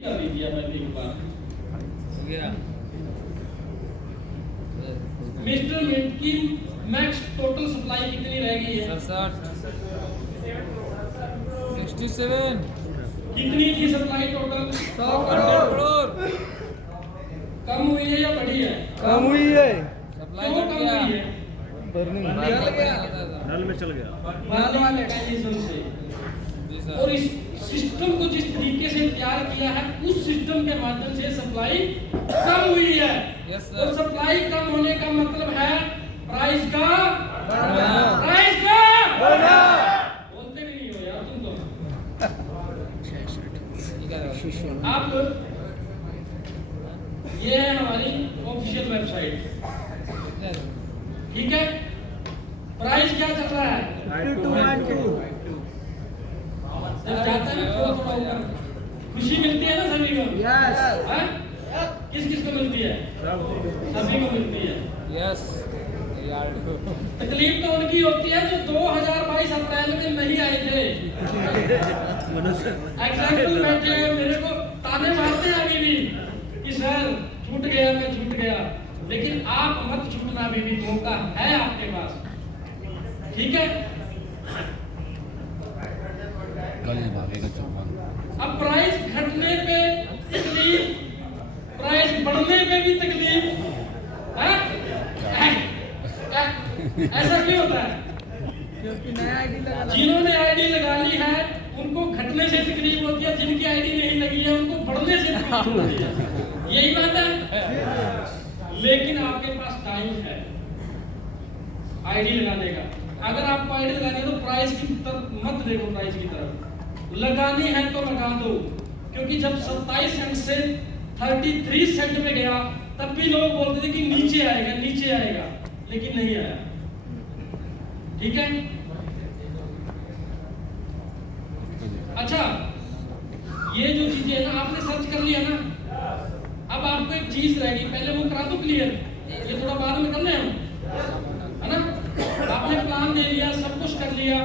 कर दिया मैंने एक बार। मिस्टर मिंट की मैक्स टोटल सप्लाई कितनी रह गई है? 67 कितनी थी सप्लाई टोटल? 100 करोड़। कम हुई है या बढ़ी है? कम हुई है। सप्लाई क्यों घट कम गया। हुई है? बर्निंग नल में चल गया। वाले मैकेनिज्म से। जी सर। और इस सिस्टम को जिस तरीके से तैयार किया है उस सिस्टम के माध्यम से सप्लाई कम हुई है। Yes sir. और सप्लाई कम होने का मतलब है प्राइस का बढ़ना। प्राइस का बढ़ना। बोलते भी नहीं हो यार तुम तो। ठीक है। अब ये है हमारी ऑफिशियल वेबसाइट, ठीक है। प्राइस क्या चल रहा है? जब जाता है थोड़ा थोड़ा ऊपर खुशी मिलती है ना सभी को। हैं? किस किस को मिलती है? सभी को मिलती है। यस यार। तकलीफ तो उनकी होती है जो 2022 अप्रैल में नहीं आए थे। एग्जाम्पल बैठे हैं मेरे को ताने मारते हैं अभी भी कि सर छूट गया, मैं छूट गया। लेकिन आप मत छूटना, अभी भी मौका है आपके पास, ठीक है। अब प्राइस घटने पे तकलीफ, प्राइस बढ़ने पे भी तकलीफ है? ऐसा क्यों होता है? जिन्होंने आईडी लगा ली है उनको घटने से तकलीफ होती है, जिनकी आईडी नहीं लगी है उनको बढ़ने से तकलीफ होती है। यही बात है। लेकिन आपके पास टाइम है आईडी लगाने का। अगर आपको आईडी लगानी है तो प्राइस की तरफ मत देखो, प्राइस की तरफ लगानी है तो लगा दो। क्योंकि जब 27 सेंट से 33 सेंट में गया तब भी लोग बोलते थे कि नीचे आएगा नीचे आएगा, लेकिन नहीं आया, ठीक है। अच्छा, ये जो चीजें है ना आपने सर्च कर लिया ना, अब आपको एक चीज रहेगी, पहले वो करा दो क्लियर, ये थोड़ा बाद में कर ले हम, है ना। आपने प्लान दे लिया, सब कुछ कर लिया।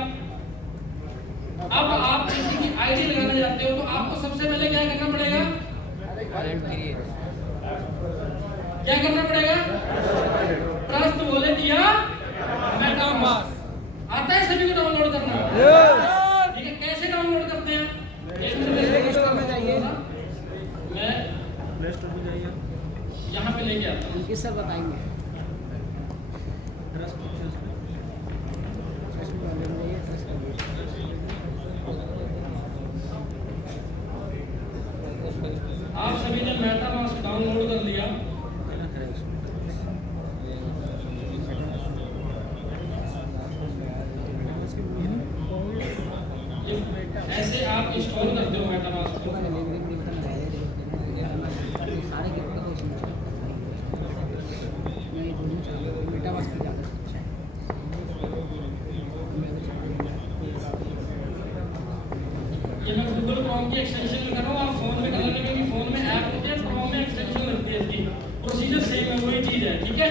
अब आप किसी की आईडी लगाने जाते हो तो आपको सबसे पहले क्या करना पड़ेगा? क्या करना पड़ेगा? ट्रस्ट वॉलेट या मेटामास्क आता है सभी को डाउनलोड करना, ठीक है। कैसे डाउनलोड करते हैं? मैं प्ले स्टोर में जाइए, यहाँ पे लेके आता हूँ। किससे बताएंगे? आप सभी ने मेटामास्क डाउनलोड कर लिया। ऐसे आप इंस्टॉल करते हो मेटामास्क को। ये मैं गूगल क्रोम की एक्सटेंशन में कर रहा हूँ, आप फोन में कर लेंगे कि फोन में ऐप होती है, क्रोम में एक्सटेंशन लगती है, इसकी प्रोसीजर सेम है, वही चीज है, ठीक है।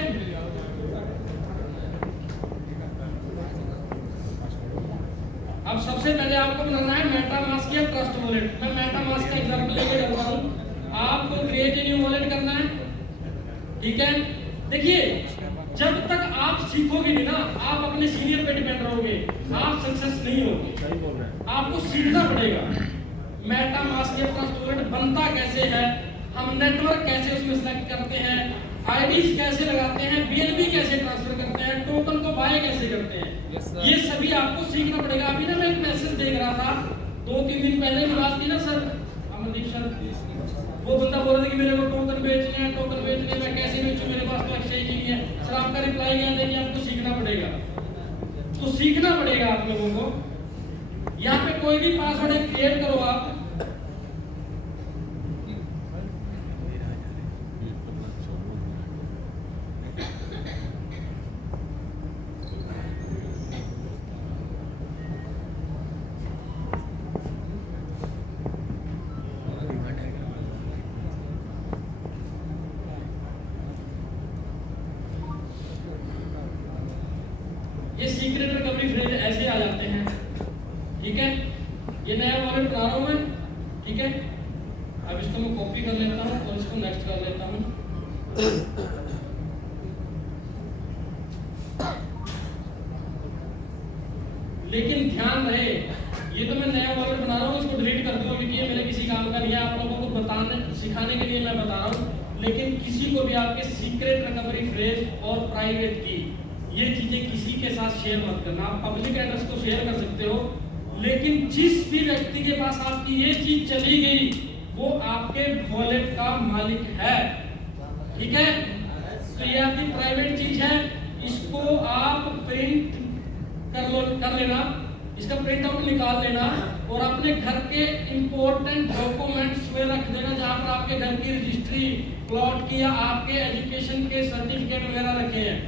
अब सबसे पहले आपको बनाना है मेटामास्क या ट्रस्ट वॉलेट। मैं मेटामास्क का एग्जांपल लेके चल रहा हूँ। आपको क्रिएट ए न्यू वॉलेट करना है, ठीक है। देखिए, जब तक आप सीखोगे नहीं ना, आप अपने सीनियर पे डिपेंड रहोगे, आप सक्सेस नहीं होगे। सही बोल रहे हैं। आपको सीखना पड़ेगा मेटामास्क या ट्रस्ट वॉलेट बनता कैसे है, हम नेटवर्क कैसे उसमें सेलेक्ट करते हैं, आईडीज कैसे लगाते हैं, बीएनबी कैसे ट्रांसफर करते हैं, टोकन को बाय कैसे करते हैं। Yes, sir. ये सभी आपको सीखना पड़ेगा। अभी ना मैं एक मैसेज देख रहा था, 2-3 दिन पहले की बात थी ना सर, अमनदीप सर, वो बंदा बोल रहा था कि मेरे को टोकन बेचने हैं, टोकन बेचने हैं, मैं कैसे बेचूं, मेरे पास तो एक्सचेंज ही नहीं है। सर आपका रिप्लाई क्या है कि आपको सीखना पड़ेगा। तो सीखना पड़ेगा आप लोगों को। यहाँ पे कोई भी पासवर्ड क्रिएट करो आप, ये सीक्रेट रिकवरी फ्रेज ऐसे आ जाते हैं, ठीक है। ये नया वॉलेट बना रहा हूं मैं, ठीक है। अब इसको मैं कॉपी कर लेता हूँ और इसको नेक्स्ट कर लेता हूँ। लेकिन ध्यान रहे, ये तो मैं नया वर्ड बना रहा हूँ, इसको डिलीट कर दूंगा क्योंकि ये मेरे किसी काम का नहीं है, आप लोगों को बताने सिखाने के लिए मैं बता रहा हूँ। लेकिन किसी को भी आपके सीक्रेट रिकवरी फ्रेज और प्राइवेट की ये चीजें किसी के साथ शेयर मत करना। आप पब्लिक एड्रेस को शेयर कर सकते हो, लेकिन जिस भी व्यक्ति के पास आपकी ये चीज चली गई वो आपके वॉलेट का मालिक है, ठीक है। तो ये आपकी प्राइवेट चीज है, इसको आप प्रिंट कर लेना, इसका प्रिंट आउट निकाल लेना और अपने घर के इंपॉर्टेंट डॉक्यूमेंट्स में रख देना, जहां पर आपके घर की रजिस्ट्री, प्लॉट की या आपके एजुकेशन के सर्टिफिकेट वगैरह रखे हैं।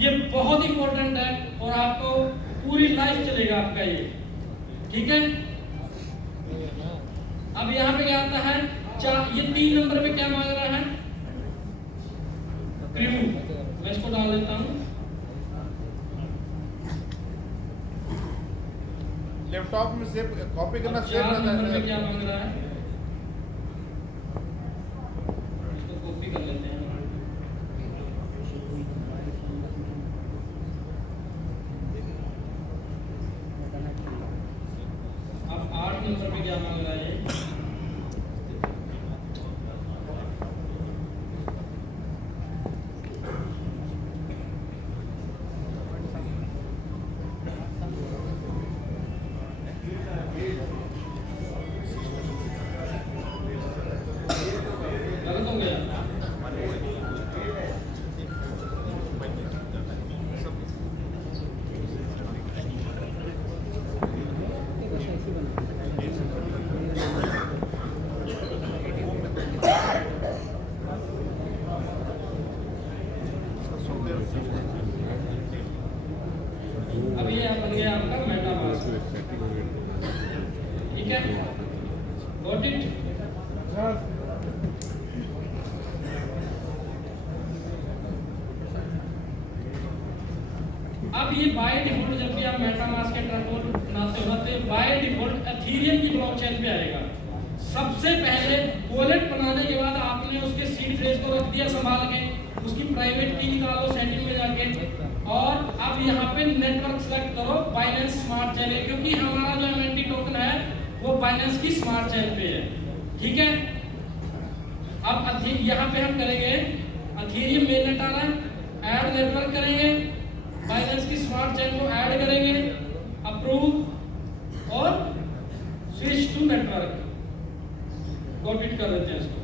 ये बहुत इंपॉर्टेंट है और आपको पूरी लाइफ चलेगा आपका ये, ठीक है। अब यहाँ पे क्या आता है, ये 3 नंबर पे क्या मांग रहा है, प्रूफ। मैं इसको डाल देता हूँ। लैपटॉप में सेव कॉपी करना सेव 4 करना नंबर पे है। क्या मांग रहा है, इसको कॉपी कर लेते हैं। अब 8 नंबर पे क्या मांग रहा है, गलत हो गया। अब ये बन गया आपका मेटामास्क, ठीक है। Got it. अब ये बाय डिफॉल्ट जब भी आप मेटामास्क के ट्रांसपोर्ट बनाते हो तो बाय डिफॉल्ट एथेरियम की ब्लॉकचेन पे आएगा। सबसे पहले वॉलेट बनाने के बाद आपने उसके सीड फ्रेज को रख दिया संभाल के, उसकी प्राइवेट की निकालो सेटिंग में जाके, और अब यहाँ पे नेटवर्क सेलेक्ट करो बाइनेंस स्मार्ट चेन, क्योंकि हमारा जो एमएनटी टोकन है वो बाइनेंस की स्मार्ट चेन पे है, ठीक है। अब यहाँ पे हम करेंगे एथेरियम मेननेट आ रहा है, ऐड नेटवर्क करेंगे, बाइनेंस की स्मार्ट चेन को ऐड करेंगे, अप्रूव और स्विच टू नेटवर्क, कॉपी कर देते हैं इसको।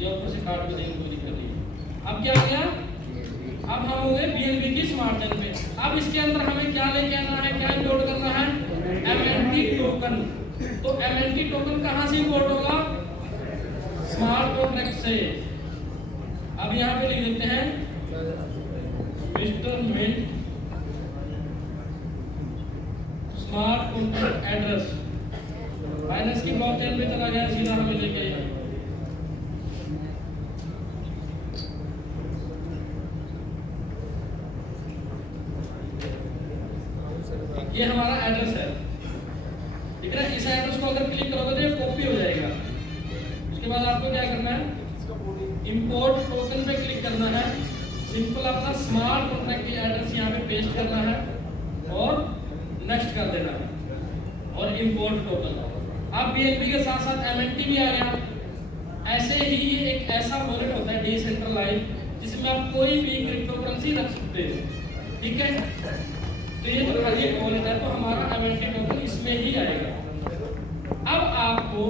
ये ऊपर से काट के देंगे, कोई दिक्कत नहीं है। अब क्या हो गया, अब हम हो गए बीएलबी की स्मार्ट चेन पे। अब इसके अंदर हमें क्या लेके आना है, क्या इंपोर्ट करना है, एमएनटी टोकन। तो एमएनटी टोकन कहां से इंपोर्ट होगा, स्मार्ट कॉन्ट्रैक्ट से। अब यहाँ पे लिख देते हैं Mr Mint smart contract address, Binance की ब्लॉकचेन पे चला गया, सीधा हमें लेके आया। ये हमारा एड्रेस है, ठीक है। इस एड्रेस को अगर क्लिक करोगे तो ये कॉपी हो जाएगा। उसके बाद आपको क्या करना है, इंपोर्ट टोकन पे क्लिक करना है, सिंपल अपना स्मार्ट कॉन्ट्रैक्ट की एड्रेस यहाँ पे पेस्ट करना है और नेक्स्ट कर देना है और इंपोर्ट टोकन। अब बीएनबी के साथ साथ एमएनटी भी आ गया। ऐसे ही ये एक ऐसा वॉलेट होता है डिसेंट्रलाइज्ड, जिसमें आप कोई भी क्रिप्टो करेंसी रख सकते हो, ठीक है। तो ये तो खाली एक वॉलेट है, तो हमारा एमएनटी टोकन इसमें ही आएगा। अब आपको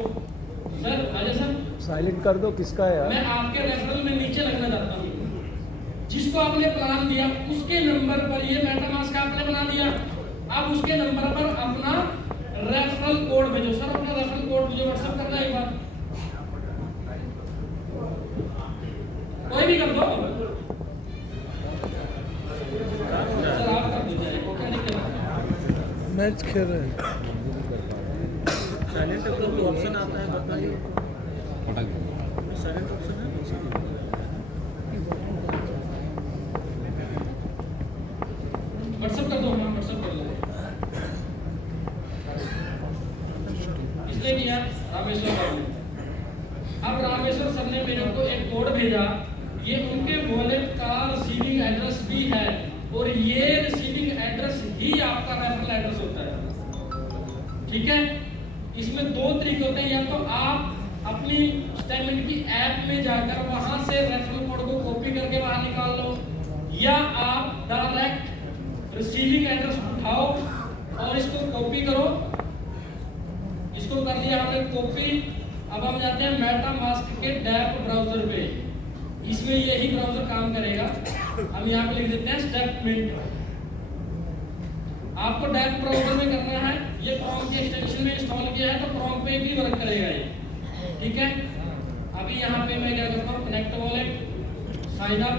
सर अजय सर साइलेंट कर दो, किसका है यार? मैं आपके रेफरल में नीचे लगना चाहता हूँ, जिसको आपने प्लान दिया उसके नंबर पर ये मेटामास्क आपने बना दिया। अब उसके नंबर पर अपना रेफरल कोड भेजो। सर अपना रेफरल कोड मुझे व्हाट्सएप करना है एक बार, कोई भी कर दो सर, आप कर दीजिए, क्या दिक्कत है? मैच खेल रहे हैं। साइलेंट का कोई ऑप्शन आता है, बताइए। साइलेंट ऑप्शन है, व्हाट्सएप कर दो, हम व्हाट्सएप कर लेंगे। इसलिए नहीं यार रामेश्वर, अब रामेश्वर सर ने मेरे को एक कोड भेजा, ये उनके वॉलेट का रिसीविंग एड्रेस भी है और ये रिसीविंग एड्रेस ही आपका रेफरल एड्रेस होता है। ठीक है, इसमें दो तरीके होते हैं, या तो आप अपनी स्टेटमेंट की ऐप में जाकर वहां से रेफरल कोड को कॉपी करके बाहर निकाल लो, या आप डायरेक्ट रिसीविंग एड्रेस उठाओ और इसको कॉपी करो। इसको कर दिया हमने कॉपी। अब हम जाते हैं मेटामास्क के डैप ब्राउजर पे, इसमें यही ब्राउजर काम करेगा। हम यहाँ पे लिख देते हैं स्टेटमेंट। आपको डैप ब्राउजर में करना है, ये क्रोम के एक्सटेंशन में इंस्टॉल किया है तो क्रोम पे भी वर्क करेगा ये। ठीक है, अभी यहाँ पे मैं क्या करता हूँ, कनेक्ट वॉलेट, साइन अप।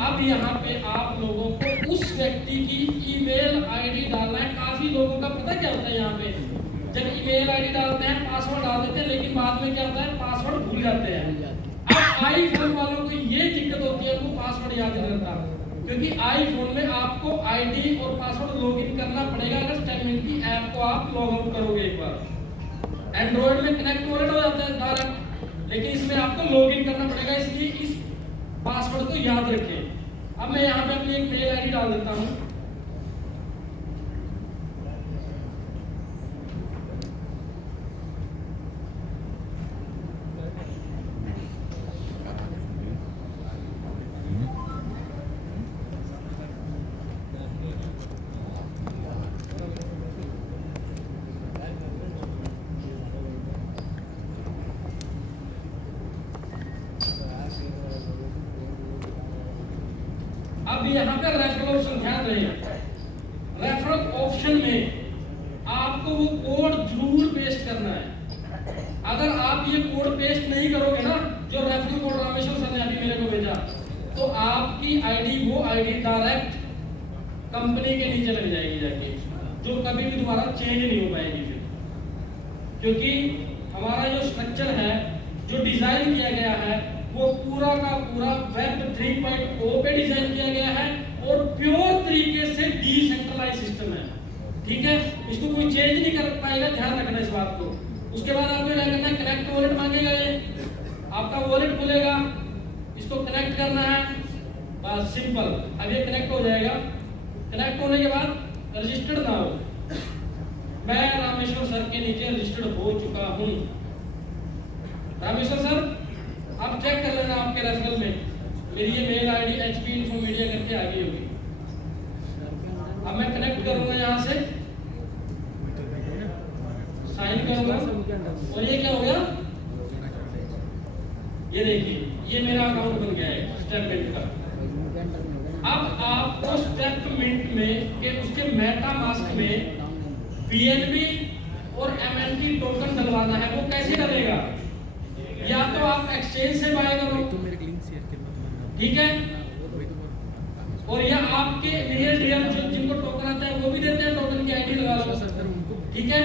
अब यहाँ पे आप लोगों को उस व्यक्ति की ईमेल आईडी डालना है। काफी लोगों का पता क्या होता है, यहाँ पे जब ईमेल आईडी डालते हैं, पासवर्ड डाल देते हैं, लेकिन बाद में क्या होता है, पासवर्ड भूल जाते हैं। अब आईफोन वालों को ये दिक्कत होती है, उनको पासवर्ड याद नहीं रहता, क्योंकि आईफोन में आपको आईडी और पासवर्ड लॉगिन करना पड़ेगा अगर स्टेटमेंट की ऐप को आप लॉग आउट करोगे एक बार। एंड्रॉइड में कनेक्ट वॉलेट हो जाता है डायरेक्ट, लेकिन इसमें आपको लॉगिन करना पड़ेगा, इसलिए इस पासवर्ड को याद रखें। अब मैं यहाँ पे अपनी एक मेल आईडी डाल देता हूँ। अब यहाँ पे रेफरल ऑप्शन, ध्यान रहे, रेफरल ऑप्शन में आपको वो कोड जरूर पेस्ट करना है। अगर आप ये कोड पेस्ट नहीं करोगे ना, जो रेफरल कोड रामेश्वर सर ने अभी मेरे को भेजा, तो आपकी आईडी, वो आईडी डायरेक्ट कंपनी के नीचे लग जाएगी जाके, जो कभी भी दोबारा चेंज नहीं हो पाएगी फिर। क्योंकि हमारा जो स्ट्रक्चर है, जो डिजाइन किया गया है, वो पूरा का पूरा वेब 3.0 पे डिजाइन किया गया है और प्योर तरीके से डिसेंट्रलाइज सिस्टम है। ठीक है, इसको कोई चेंज नहीं कर पाएगा, ध्यान रखना इस बात को। उसके बाद आपको क्या करना है, कनेक्ट वॉलेट मांगेगा, ये आपका वॉलेट खुलेगा, इसको कनेक्ट करना है, बस सिंपल। अब ये कनेक्ट हो जाएगा। कनेक्ट होने के बाद रजिस्टर्ड ना हो, मैं रामेश्वर सर के नीचे रजिस्टर्ड हो चुका हूँ। रामेश्वर सर आप चेक कर लेना, आपके रेफरल में मेरी ये mail ID HP info media करके आ गई होगी। अब मैं कनेक्ट करूंगा, यहाँ से साइन करूंगा और ये क्या हो गया, ये देखिए, ये मेरा अकाउंट बन गया है स्टेटमेंट का। अब आपको स्टेटमेंट में के उसके मेटामास्क में BNB और MNT टोकन डलवाना है। वो कैसे डलेगा, या तो आप एक्सचेंज से बाय करो, ठीक है, और या आपके रियल डीएल जिनको टोकन आता है वो भी देते हैं, टोकन की आईडी लगा लो। ठीक है,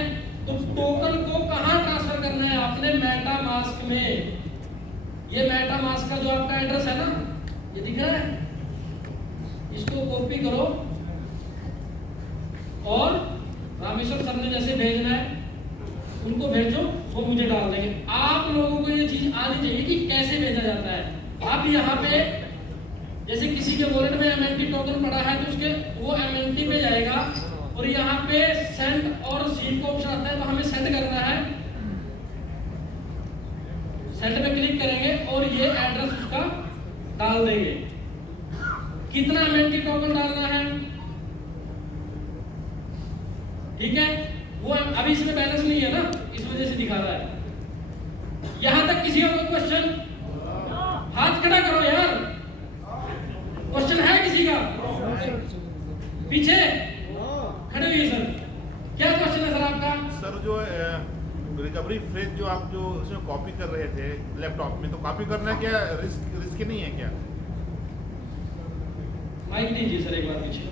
तो टोकन को कहाँ ट्रांसफर करना है, अपने मेटामास्क में। ये मेटामास्क का जो आपका एड्रेस है ना, ये दिख रहा है, इसको कॉपी करो और रामेश्वर सर ने जैसे भेजना है उनको भेजो, वो मुझे डाल देंगे। आप लोगों को ये चीज आनी चाहिए कि कैसे भेजा जाता है। आप यहाँ पे जैसे किसी के वॉलेट में MNT टोकन पड़ा है तो उसके वो MNT पे जाएगा और यहाँ पे सेंड और रिसीव का ऑप्शन आता है, तो हमें सेंड करना है। सेंड पे क्लिक करेंगे और ये एड्रेस उसका डाल देंगे। कितना MNT टोकन डालना है, ठीक है, वो अभी इसमें बैलेंस नहीं है ना, इस वजह से दिखा रहा है। यहां तक किसी का कोई क्वेश्चन, हाथ खड़ा करो यार, क्वेश्चन है किसी का? पीछे खड़े हुए सर, क्या क्वेश्चन है सर आपका? सर जो रिकवरी फ्रेज जो आप जो उसमें कॉपी कर रहे थे लैपटॉप में, तो कॉपी करना क्या रिस्क नहीं है क्या? माइक दीजिए सर एक बार पीछे।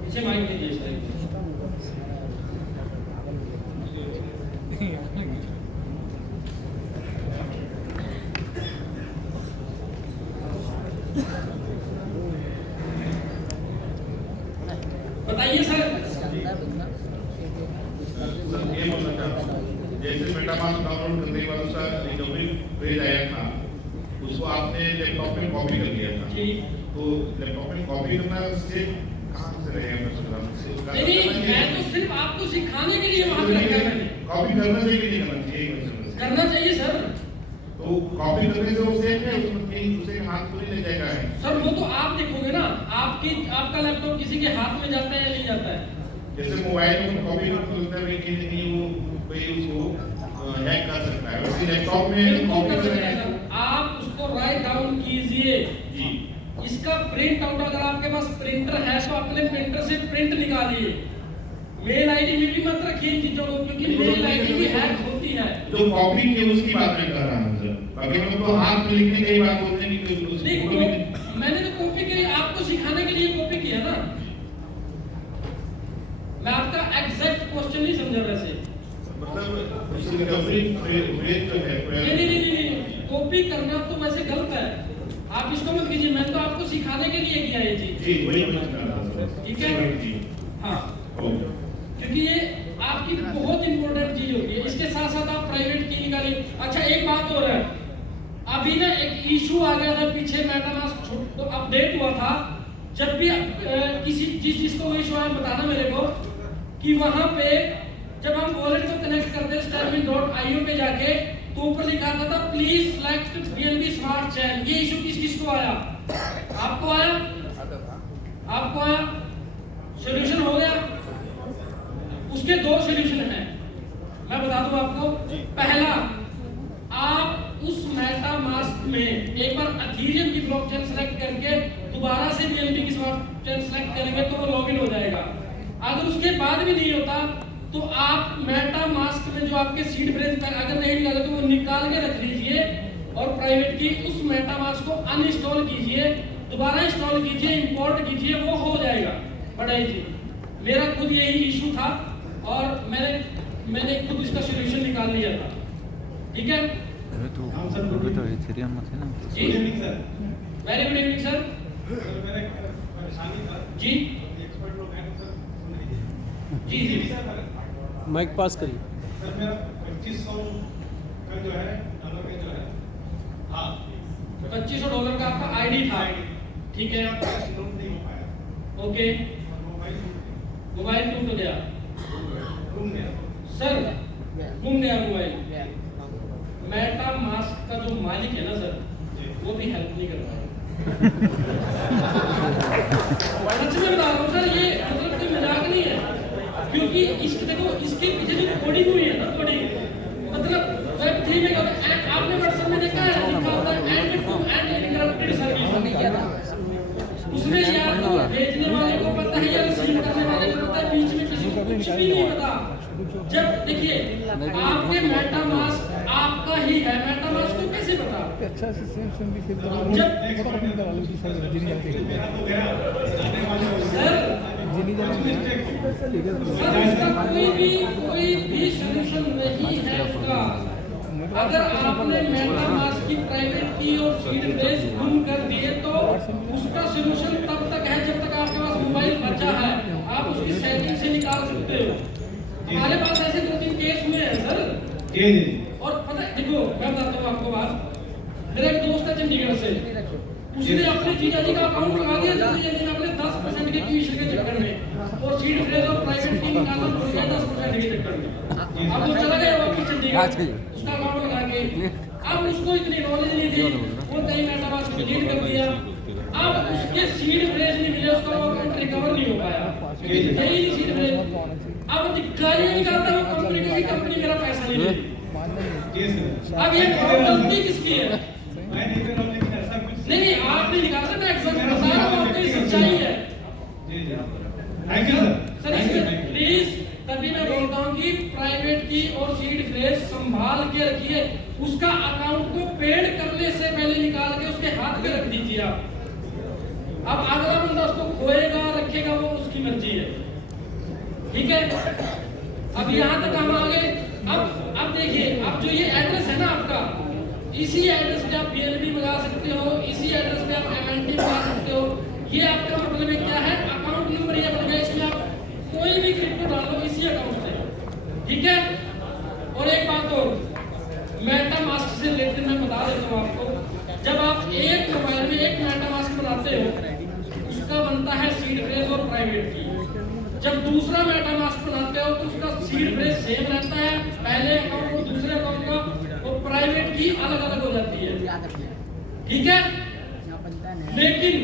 पीछे माइक दीजिए सर। बताइए सर, सर ये बोलना चाहता हूँ, जैसे मेटामास्क डाउनलोड करने के बाद उसका रिकवरी पेज आया था, उसको आपने लैपटॉप में कॉपी कर लिया था। जी। तो लैपटॉप में कॉपी करना से कहाँ से रहेगा? नहीं, मैं तो सिर्फ आपको सिखाने के लिए वहाँ पे रखा है मैंने। कॉपी करना चाहिए कि नहीं करना चाहिए? करना चाहिए सर। तो कॉपी करने से वो सेफ है, उसमें कहीं दूसरे के हाथ तो नहीं ले जाएगा है। सर वो तो आप देखोगे ना, आपका लैपटॉप किसी के हाथ में जाता है या नहीं जाता है? जैसे मोबाइल में कॉपी करते लगता है कि नहीं वो कोई उसको हैक कर सकता है, वैसे लैपटॉप में बिल्कुल कॉपी कर सकते करना हैं सर। आप उसको राइट डाउन कीजिए। जी। इसका प्रिंट आउट, अगर आपके पास प्रिंटर है तो अपने प्रिंटर से प्रिंट निकालिए। मेल आईडी में भी मत रखिए इन चीजों को, क्योंकि मेल आईडी भी हैक होती है। जो कॉपी की उसकी बात मैं कर रहा हूँ सर, बाकी हम तो हाथ में लिखने की बात बोलते हैं कि नहीं, मैंने तो कॉपी की, आपको सिखाने के लिए कॉपी किया ना। मैं आपका एग्जैक्ट क्वेश्चन नहीं समझा वैसे। मतलब उसकी रिकवरी रेट जो है नहीं, कॉपी करना तो वैसे गलत है, आप इसको मत कीजिए। मैं तो आपको सिखाने के लिए किया ये चीज। जी वही मैं बता रहा था। ठीक है? जी हाँ, ओके। क्योंकि ये आपकी बहुत इंपॉर्टेंट चीज होती है। इसके साथ साथ आप प्राइवेट की निकालिए। अच्छा, एक बात और है, अभी ना एक इशू आ गया था पीछे, मेटामास्क तो अपडेट हुआ था। जब भी किसी जिसको इशू आया बताना मेरे को, कि वहां पे जब हम वॉलेट को कनेक्ट करते हैं stabbing.io पे जाके, तो ऊपर लिखा था प्लीज सेलेक्ट BNB स्मार्ट चैन। ये इशू किसको आया? आपको आया? आपको आया? सॉल्यूशन हो गया? उसके दो सॉल्यूशन हैं, मैं बता दूं आपको। पहला, आप उस मेटामास्क में एक बार एथेरियम की ब्लॉकचेन सेलेक्ट करके दोबारा से BNB की स्मार्ट चेन सेलेक्ट करेंगे तो वो लॉगिन हो जाएगा। अगर उसके बाद भी नहीं होता तो आप मेटामास्क में जो आपके सीड फ्रेज पर अगर नहीं निकाले तो वो निकाल के रख लीजिए और प्राइवेट की उस मेटामास्क को अनइंस्टॉल कीजिए, दोबारा इंस्टॉल कीजिए, इंपोर्ट कीजिए, वो हो जाएगा। बड़ा इजी। मेरा खुद यही इशू था और मैंने खुद इसका सॉल्यूशन निकाल लिया था। ठीक है? तो एथेरियम में थे ना। जी, वेरी गुड इवनिंग सर। जी जी जी माइक पास करिए। सर मेरा 2500 का जो है डॉलर का जो है, हाँ $2500 का आपका आईडी था। ठीक है, लोन नहीं हो पाया। ओके, मोबाइल टूट गया घूम गया सर, घूम गया मोबाइल। मेटामास्क का जो मालिक है ना सर, वो भी हेल्प नहीं कर रहा है। सच में बता रहा हूँ सर, ये मतलब कोई मजाक नहीं है, क्योंकि इसके देखो इसके पीछे जो कोडिंग हुई है ना, कोडिंग मतलब Web3 में क्या होता है, आपने व्हाट्सएप में देखा है लिखा होता है end to end encrypted service. उसमें या तो भेजने वाले को पता है या रिसीव करने वाले को पता है, बीच में किसी को कुछ भी नहीं पता। जब देखिए आपके मेटामास्क आपका ही है, मेटामास्क को कैसे पता? अच्छा सिस्टम भी फिर जब मेरा तो गया जाने वाले सर मिस्टेक सर उसका कोई भी सॉल्यूशन नहीं है उसका। अगर आपने मेटामास्क की प्राइवेट की और सीड फ्रेज गुम कर दिए तो उसका सॉल्यूशन तब तक है जब तक आपके पास मोबाइल बचा है, आप उसकी सेटिंग से निकाल सकते हो। हमारे पास ऐसे 2-3 केस हुए हैं सर। जी जी और पता है, देखो मैं बताता हूँ आपको बात। मेरा एक दोस्त है चंडीगढ़ से, उसने अपने जीजा जी का अकाउंट लगा दिया, जीजा जी ने अपने 10% के कमीशन के चक्कर में और सीड फ्रेज और प्राइवेट की निकालना भूल गया 10% के चक्कर में। अब वो चला गया वापस चंडीगढ़ उसका अकाउंट लगा के। अब उसको इतनी नॉलेज नहीं थी, वो कहीं मेटामास्क डिलीट कर दिया। अब उसके सीड फ्रेज नहीं मिले, उसका वो अकाउंट रिकवर नहीं हो पाया, यही सीड फ्रेज। अब गालियां निकालता है कंपनी को कि कंपनी मेरा पैसा नहीं ले। जी सर, अब ये गलती किसकी है? मैं नहीं कर रहा हूँ, लेकिन ऐसा कुछ नहीं आप नहीं निकालते, मैं एग्जैक्ट बता रहा हूँ, आपकी सच्चाई है। जी जी थैंक यू सर इसमें प्लीज, तभी मैं बोलता हूँ कि प्राइवेट की और सीड फ्रेज संभाल के रखिए, उसका अकाउंट को पेड करने से पहले निकाल के उसके हाथ में रख दीजिए आप। अब अगला बंदा उसको खोएगा रखेगा, वो उसकी मर्जी है। ठीक है, अब यहाँ तक हम आ गए। अब देखिए, अब जो ये एड्रेस है ना आपका, इसी एड्रेस पे आप BNB मंगा सकते हो, इसी एड्रेस पे आप MNT मंगा सकते हो। ये आपका मतलब क्या है, अकाउंट नंबर ये बन गया, इसमें आप कोई भी क्रिप्टो डाल लो इसी अकाउंट से, ठीक है। और एक बात और, मेटामास्क से रिलेटेड मैं बता देता हूँ आपको, जब आप एक मोबाइल में एक मेटामास्क बनाते हो उसका बनता है सीड फ्रेज और प्राइवेट की। जब दूसरा मेटामास्क बनाते हो तो उसका सीड फ्रेज सेम रहता है, पहले अकाउंट और दूसरे अकाउंट का, और प्राइवेट की अलग अलग हो जाती है, ठीक है। लेकिन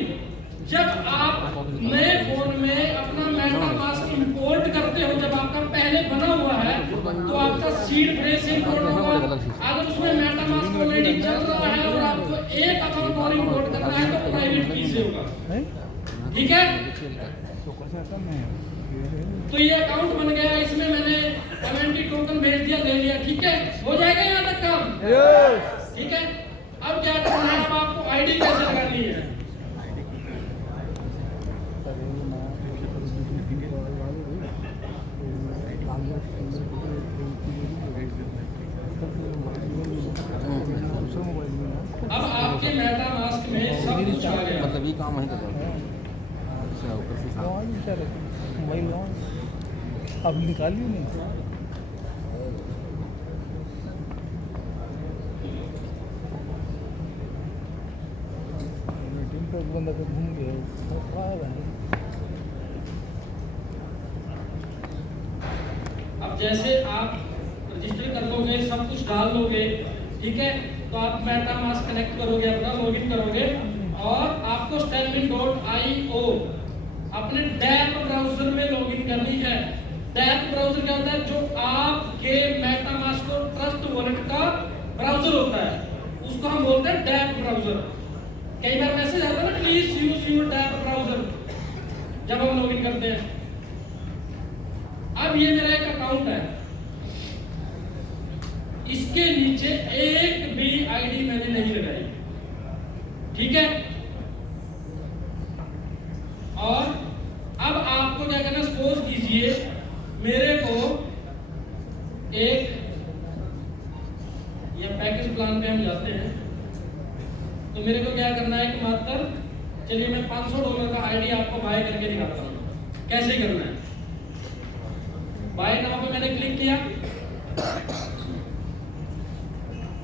जब आप नए फोन में अपना मेटामास्क इंपोर्ट करते हो, जब आपका पहले बना हुआ है तो आपका सीड फ्रेज से इंपोर्ट होगा। अगर उसमें मेटामास्क ऑलरेडी चल रहा है और आपको एक अकाउंट और इंपोर्ट करना है तो प्राइवेट की से होगा, ठीक है। तो ये अकाउंट बन गया, इसमें मैंने कमेंट की टोकन भेज दिया, ले लिया, ठीक है। हो जाएगा यहाँ तक काम, ठीक है। अब क्या करना है, अब आपको आईडी कैसे लगानी है। अब आपके मेटामास्क में सब कुछ आ गया, मतलब ये काम वहीं कर रहा है। अब निकालिए नहीं। मीटिंग पर बंदा तो घूम गया। अब जैसे आप रजिस्टर कर लोगे, सब कुछ डाल लोगे, ठीक है, तो आप मेटामास्क कनेक्ट करोगे, अपना लॉगिन करोगे और आपको stanley.io अपने डैप ब्राउजर में लॉगिन करनी है। डैप ब्राउजर क्या होता है, जो आपके मेटामास्क और ट्रस्ट वॉलेट का ब्राउजर होता है, उसको हम बोलते हैं डैप ब्राउजर। कई बार मैसेज आता है ना, please use your dapp browser, जब हम लॉगिन करते हैं। अब ये मेरा एक अकाउंट है, इसके नीचे एक भी आईडी मैंने नहीं लगाई, ठीक है। और अब आपको क्या करना, सपोज कीजिए मेरे को एक, या पैकेज प्लान पे हम जाते हैं, तो मेरे को क्या करना है कि मात्र, चलिए मैं $500 का आईडी आपको बाय करके दिखाता हूँ कैसे करना है। बाय नाउ पे मैंने क्लिक किया,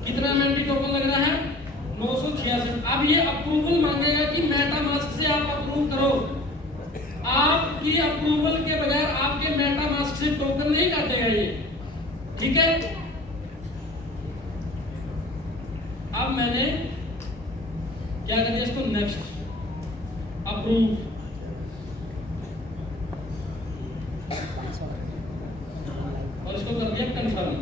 कितना एमएनटी टोकन लग रहा है, 966। अब ये अप्रूवल मांगेगा कि मेटामास्क से आप अप्रूव करो। आपकी अप्रूवल के बगैर आपके मेटामास्क से टोकन नहीं काटेगा ये, ठीक है। अब मैंने क्या कर दिया, इसको नेक्स्ट, अप्रूव, और इसको कर दिया कंफर्म।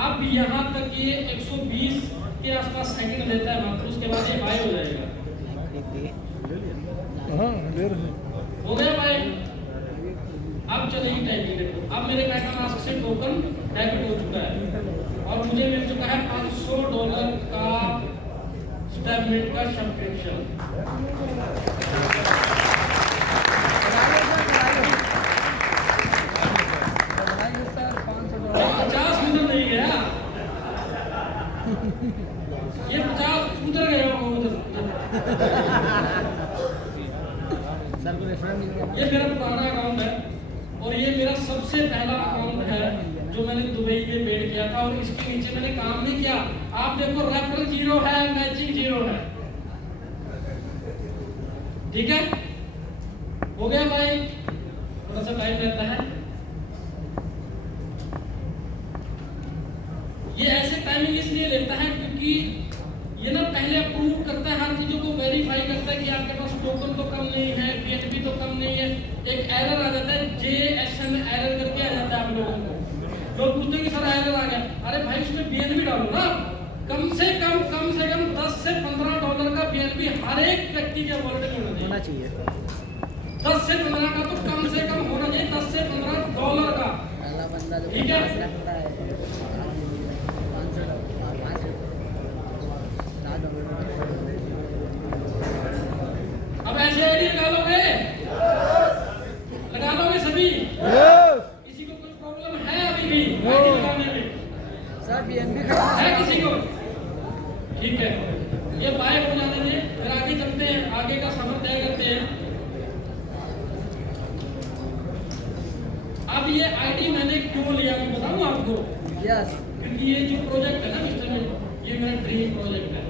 अब यहाँ तक ये 120 के आसपास सेकंड लेता है मात्र, उसके बाद ये बाय हो जाएगा। हाँ, ले रहे हो गया बाय। अब चलेगी टाइपिंग, देखो अब मेरे मेटामास्क से टोकन डेबिट हो चुका है और मुझे मिल चुका है $500 का स्टैबमिट का सब्सक्रिप्शन। 50 मिनट नहीं गया ये, 50 उधर गया ये मेरा पुराना अकाउंट है और ये मेरा सबसे पहला अकाउंट है जो मैंने दुबई में पेड किया था, और इसके नीचे मैंने काम नहीं किया। आप देखो रेफरल 0 है, मैचिंग 0 है, ठीक है। हो गया भाई, थोड़ा सा टाइम रहता है। ये ऐसे टाइमिंग इसलिए लेता है क्योंकि ये ना पहले अप्रूव करता है, हर चीजों को वेरीफाई करता है कि आपके पास टोकन तो कम नहीं है, पीएनबी तो कम नहीं है। एक एरर आ जाता है, JSN एरर करके आ जाता है आप लोगों को। लोग पूछते हैं कि सर एरर आ गया, अरे भाई उसमें पीएनबी डालो ना, कम से कम $10 से $15 का पीएनबी हर एक व्यक्ति के वॉलेट में होना चाहिए। 10 से 15 का तो कम से कम होना चाहिए, $10 से $15 का, ठीक है। अब ऐसे आईडी लगा लोगे सभी, किसी को कोई प्रॉब्लम है अभी भी आईडी लगाने में? सर बीएनबी है किसी को? ठीक है, ये बाय हो जाने दें, फिर आगे चलते हैं, आगे का सफर तय करते हैं। अब ये आईडी मैंने क्यों लिया मैं बताऊं आपको, यस क्योंकि ये जो प्रोजेक्ट है ना मिस्टर में, ये मेरा ड्रीम प्रोजेक्ट है।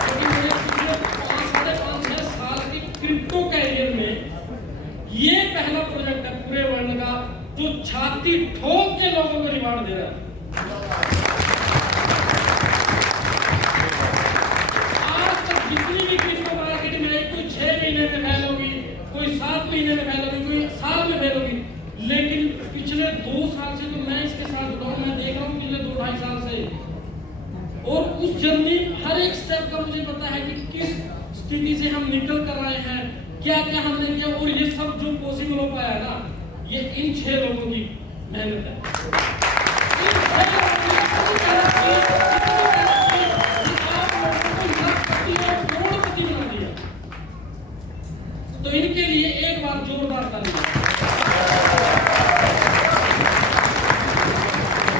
क्योंकि मेरे पिछले 5.5-6 साल के क्रिप्टो कैरियर में ये पहला प्रोजेक्ट है पूरे वर्ल्ड का जो छाती ठोक के लोगों को रिवार्ड दे रहा है। आज तक जितनी भी क्रिप्टो मार्केट में कोई 6 महीने में फैल होगी, कोई 7 महीने में फैल होगी, कोई साल में फैल होगी, लेकिन पिछले 2 साल से तो मैं इसके साथ जुड़ा हूं, मैं देख रहा हूं पिछले 2-2.5 साल से, और उस जर्नी हर एक स्टेप का मुझे पता है कि किस स्थिति से हम निकल कर आए हैं, क्या क्या हमने किया, और ये सब जो पॉसिबल हो पाया ना, ये इन 6 लोगों की मेहनत है। इन 6 लोगों की मेहनत करोड़पति बना दिया। तो इनके लिए एक बार जोरदार ताली।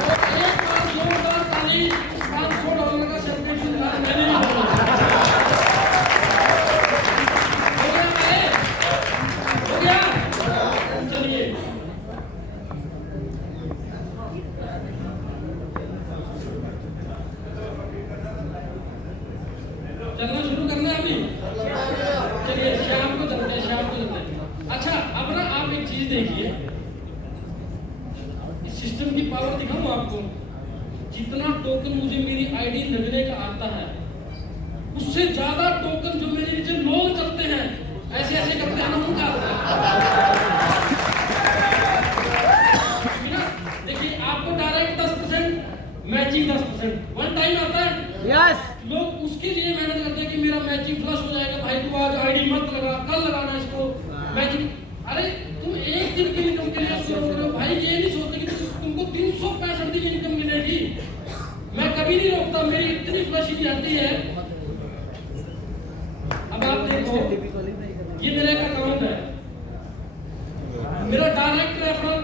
और एक बार जोरदार ताली $500 का सेलिब्रेशन मैंने भी बोला। हो गया? चलिए चलना शुरू करना है अभी। चलिए शाम को चलते हैं, शाम को चलते हैं। अच्छा अब ना आप एक चीज देखिए, इस सिस्टम की पावर दिखाऊं आपको। जितना टोकन मुझे मेरी आईडी लगने का आता है, उससे ज्यादा टोकन जो मेरे नीचे लोग चलते हैं, ऐसे ऐसे करते हैं ना, उनका आता है। देखिए आपको डायरेक्ट 10%, मैचिंग 10%, वन टाइम आता है। यस लोग उसके लिए मेहनत करते हैं कि मेरा मैचिंग फ्लश हो जाएगा, भाई तू आज आईडी मत लगा, कल लगाना इसको मैचिंग। अरे तुम एक दिन की इनकम के लिए सोच रहे हो, भाई ये नहीं सोचते कि तुमको 365 दिन इनकम मिलेगी। मैं कभी नहीं रोकता, मेरी इतनी फ्लशिंग रहती है। अब आप देखो ये मेरा एक अकाउंट है, मेरा डायरेक्ट रेफरल,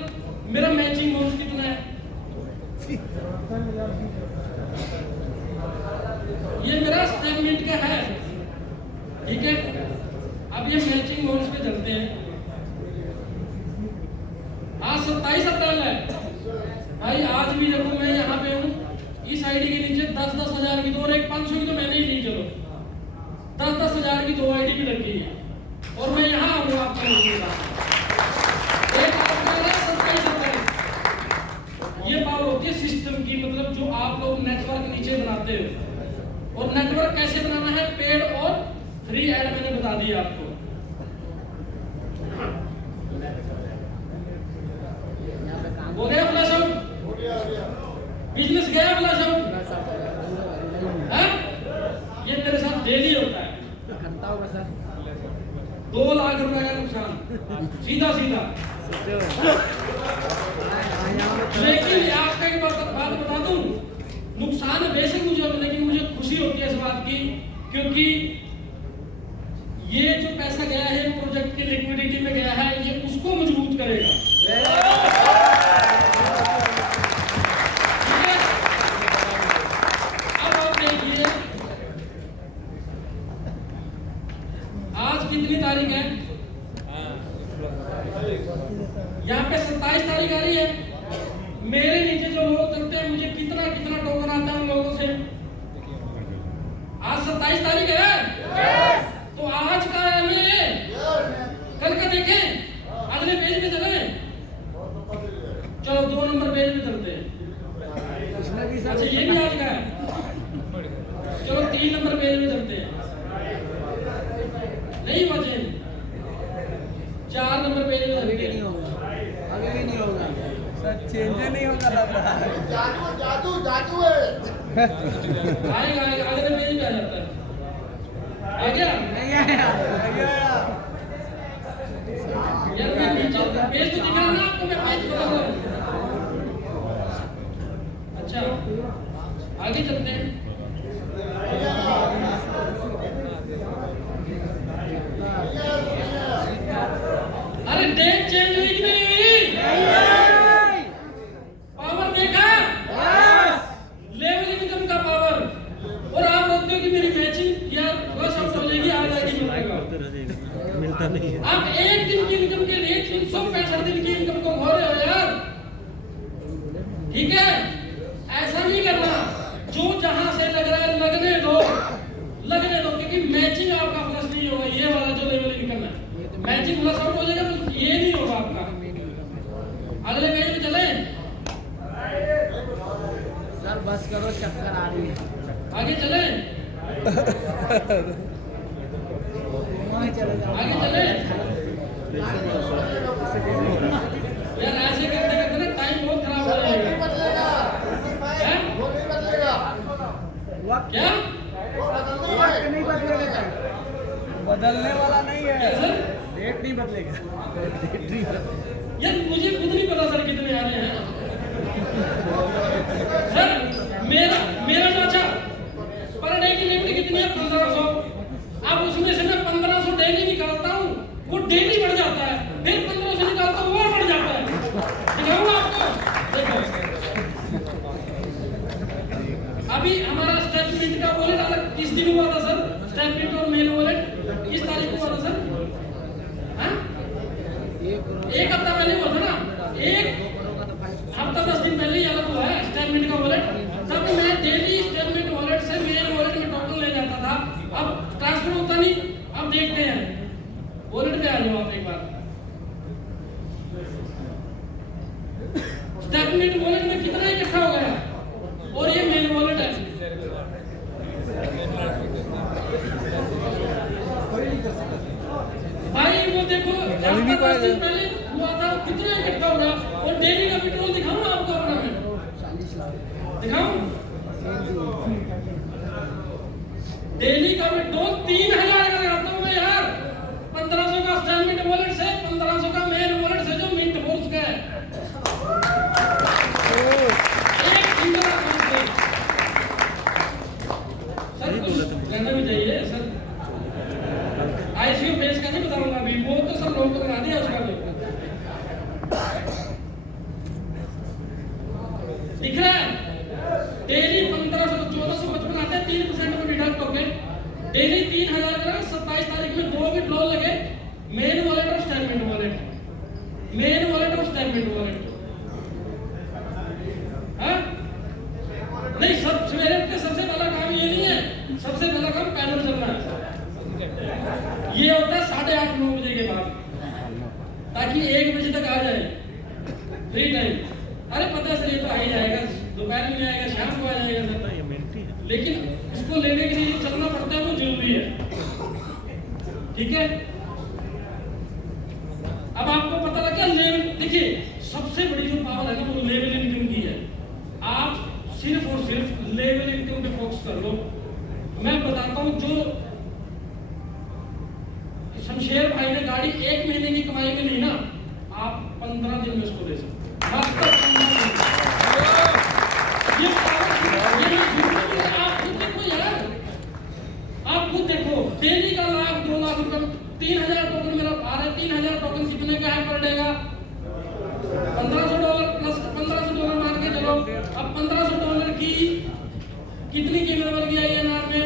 मेरा मैचिंग बोनस कितना है, ये मेरा स्टेटमेंट का है, ठीक है। अब ये मैचिंग बोनस पे चलते हैं। आज 27 अप्रैल है भाई, आज भी देखो मैं यहाँ पे हूँ, इस आईडी के नीचे 10-10 हजार की 2 और एक 500 की तो मैंने ही ली, चलो 10-10 हजार की 2 आईडी भी लग गई है, और मैं यहाँ आऊँगा आपको एक अप्रैल है 27 अप्रैल। ये पावर होती है सिस्टम की, मतलब जो आप लोग नेटवर्क नीचे बनाते हो। और नेटवर्क कैसे बनाना है, पेड और फ्री ऐड मैंने बता दिया आपको। हो गया फ्लैश आउट, बिजनेस गया फ्लैश आउट। ये मेरे साथ डेली होता है, करता होगा सर। 2 लाख रुपए का नुकसान सीधा सीधा। लेकिन आपको एक बात बता दूं, नुकसान वैसे मुझे होता, लेकिन मुझे खुशी होती है इस बात की, क्योंकि ये जो पैसा गया है प्रोजेक्ट की लिक्विडिटी में गया है, ये उसको मजबूत करेगा। ठीक है? अब आप देखिए आज कितनी तारीख है, यहाँ पे 27 तारीख आ रही है। मेरे नीचे जो लोग चलते हैं, मुझे कितना कितना टोकन आता है उन लोगों से। आज 27 तारीख है, तो आज का है, कल का देखें, अगले पेज पे चले। चलो 2 नंबर पेज पे चलते हैं। अच्छा ये भी आज का है, चलो 3 नंबर पेज पे चलते हैं। नहीं बचे, 4 नंबर पेज पे चलते हैं। अभी भी नहीं होगा सर, चेंज नहीं होगा लग रहा है। जादू है। आएगा अगले पेज पे आ जाता है। आ गया नहीं आया यार, मैं नीचे पेज तो दिखा ना आपको, मैं पेज बता रहा हूँ। अच्छा आगे चलते हैं। अरे डेट चेंज हुई कि नहीं हुई? पावर देखा, लेवल इनकम का पावर। और आप बोलते हो कि मेरी मैचिंग आप एक दिन की इनकम के लिए 365 दिन की इनकम को खो रहे हो यार। ठीक है, ऐसा नहीं करना। जो जहां से लग रहा है लगने दो, क्योंकि मैचिंग आपका प्लस नहीं होगा। ये वाला जो लेवल इनकम है, मैचिंग प्लस आउट हो जाएगा तो ये नहीं होगा आपका। अगले पेज पे चले, सर बस करो, चक्कर आ रही है। आगे चले, वहीं चले जाओ। आगे चले यार, ऐसे करते करते ना टाइम बहुत खराब हो जाएगा। हैं? वक्त क्या नहीं बदलेगा सर। बदलने वाला नहीं क्या है। सर? रेट नहीं बदलेगा। रेट नहीं बदलेगा। यार मुझे खुद नहीं पता सर कितने आ रहे हैं सर। मेरा जो अच्छा पर डे की लिमिट कितनी है? 1500। अब उसमें से मैं 1500 डेली निकालता हूँ, वो डेली बढ़ जाता है। फिर 1500 निकालता हूँ, वो बढ़ जाता है। दिखाऊंगा आपको, देखो अभी हमारा स्टेटमेंट का वॉलेट अलग किस दिन हुआ था सर? स्टेटमेंट और मेल वॉलेट किस तारीख को हुआ था सर? हाँ? एक हफ्ता पहले हुआ था ना। एक हफ्ता 10 दिन पहले ही अलग हुआ है स्टेटमेंट का वॉलेट। तब मैं डेली स्टेटमेंट वॉलेट से मेल वॉलेट में टोकन ले जाता था। अब ट्रांसफर होता नहीं। अब देखते हैं वॉलेट पे आ जाओ आप एक बार। स्टेटमेंट वॉलेट में कितना इकट्ठा हो गया और ये मेल वॉलेट है। भाई वो देखो हफ्ता 10 दिन पहले हुआ था, कितना इकट्ठा हो गया। और डेली का विड्रॉल दिखाऊं आपको अपना में? दिखाऊं? डेली का विड्रॉल 3000 का लगाता हूं मैं यार। 1500 का स्टेटमेंट वॉलेट से, 1500 का मेल वॉलेट से जो मिंट हो चुका है। एक सिंगल अकाउंट से सर कुछ कहना भी चाहिए सर। आईसीयू पेज का नहीं बताऊंगा अभी, वो तो सब लोगों को बना दिया उसका भी। दिख रहा है? डेली 1500 1455 आते हैं, 3% में डिडक्ट हो गए। डेली 3000 का 27 तारीख में 2 विड्रॉल लगे, मेन वॉलेट और स्टेटमेंट वॉलेट। मेन वॉलेट और स्टेटमेंट वॉलेट। हाँ? नहीं, सब सवेरे के सबसे पहला काम ये नहीं है। सबसे पहला काम पैनल चलना है। ये होता है 8:30-9 बजे के बाद, ताकि 1 बजे तक आ जाए फ्री टाइम। अरे पता है सर, ये तो आ ही जाएगा, दोपहर में आएगा, शाम को आ जाएगा सर। लेकिन इसको लेने के लिए चलना पड़ता है, वो जरूरी है। ठीक है, अब आपको पता लग गया लेवल। देखिए सबसे बड़ी जो पावर है ना, वो लेवल इनकम की है। आप सिर्फ और सिर्फ लेवल इनकम पे फोकस कर लो। मैं बताता हूं, जो शमशेर भाई ने गाड़ी 1 महीने की कमाई में ली ना, आप 15 दिन में उसको दे सकते। मात्र 15 दिन। ये आप खुद देखो यार, आप खुद देखो। डेली का लाख 2 लाख रुपए, 3000 टोकन मेरा आ रहा है। 3000 टोकन कितने का है पर डे का? $1500 प्लस $1500 मान के चलो। अब $1500 की कितनी कीमत बन गई है नाम में?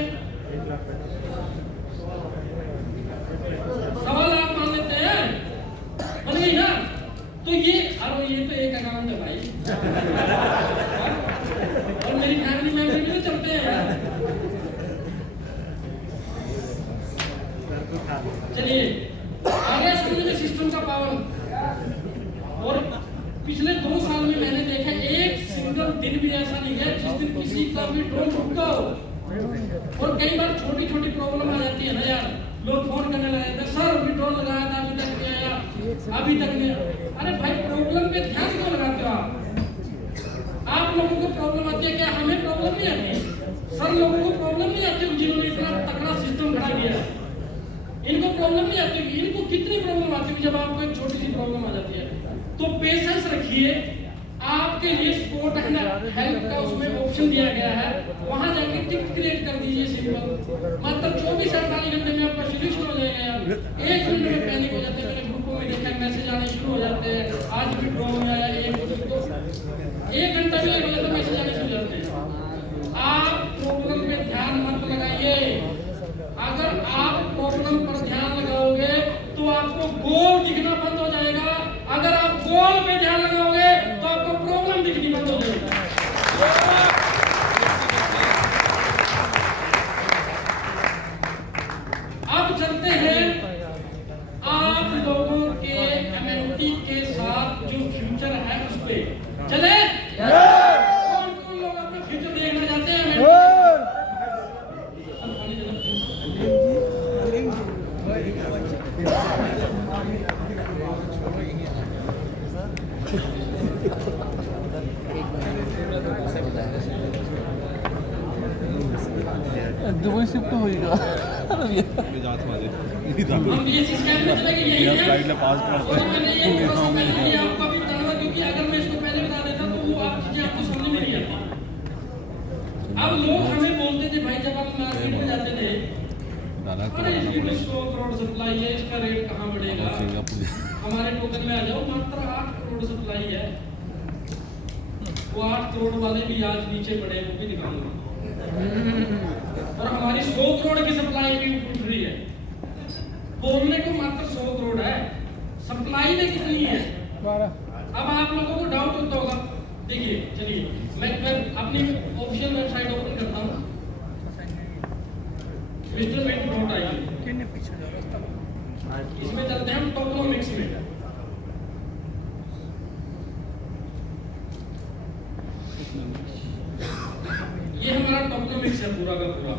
1.25 लाख मान लेते हैं, बन गई ना? तो ये अरे ये तो एक अकाउंट है भाई। और मेरी फैमिली मेंबर भी तो चलते हैं यार। चलिए आगे समझिए सिस्टम का पावर। और पिछले 2 साल में मैंने देखा एक सिंगल दिन भी ऐसा नहीं है जिस दिन किसी का भी ड्रोन रुका हो। और कई बार छोटी छोटी प्रॉब्लम आ जाती है ना यार, लोग फोन करने लगे थे, सर विड्रॉल लगाया था अभी तक नहीं आया, अभी तक नहीं। अरे भाई प्रॉब्लम पे ध्यान क्यों लगाते हो आप लोगों को प्रॉब्लम आती है क्या? हमें प्रॉब्लम नहीं आती। सर लोगों को प्रॉब्लम नहीं आती जिन्होंने इतना तगड़ा सिस्टम खड़ा किया है। इनको प्रॉब्लम नहीं आती। इनको कितनी प्रॉब्लम आती है जब आपको एक छोटी सी प्रॉब्लम आ जाती है। तो पेशेंस रखिए। आपके लिए सपोर्ट हेल्प का उसमें ऑप्शन दिया गया है, वहां जाके टिकट क्रिएट कर दीजिए सिंपल। मतलब 24-48 घंटे में आपका सोल्यूशन हो जाएगा यार। 1 मिनट में पैनिक हो जाते हैं। मैंने ग्रुपों में देखा मैसेज आने शुरू हो जाते हैं, आज भी ड्रॉ में आया 1 घंटा भी लगे तो मैसेज आने शुरू हो जाते हैं। आप प्रॉब्लम पे ध्यान मत लगाइए। अगर आप प्रॉब्लम पर ध्यान लगाओगे तो हम बीएससी स्कैम में चले गए, यही है। और मैंने ये थोड़ा सा पहले ही आपको अभी बताना, क्योंकि अगर मैं इसको पहले बता देता तो वो आप चीजें आपको समझ में नहीं आती। अब लोग हमें बोलते थे भाई, जब आप मार्केट में जाते थे, अरे इसकी तो 100 करोड़ सप्लाई है, इसका रेट कहाँ बढ़ेगा, हमारे टोकन में आ जाओ, मात्र 8 करोड़ सप्लाई है। वो 8 करोड़ वाले भी आज नीचे पड़े, वो भी दिखाऊंगा। और हमारी 100 करोड़ की सप्लाई भी उठ रही है। बोलने को मात्र 100 करोड़ है, सप्लाई में कितनी है? अब आप लोगों को डाउट होता होगा। देखिए, चलिए मैं अपनी ऑफिशियल वेबसाइट ओपन करता हूँ, mistermint.in। इसमें चलते हैं हम टोकनोमिक्स में। ये हमारा टोकनोमिक्स है पूरा का पूरा।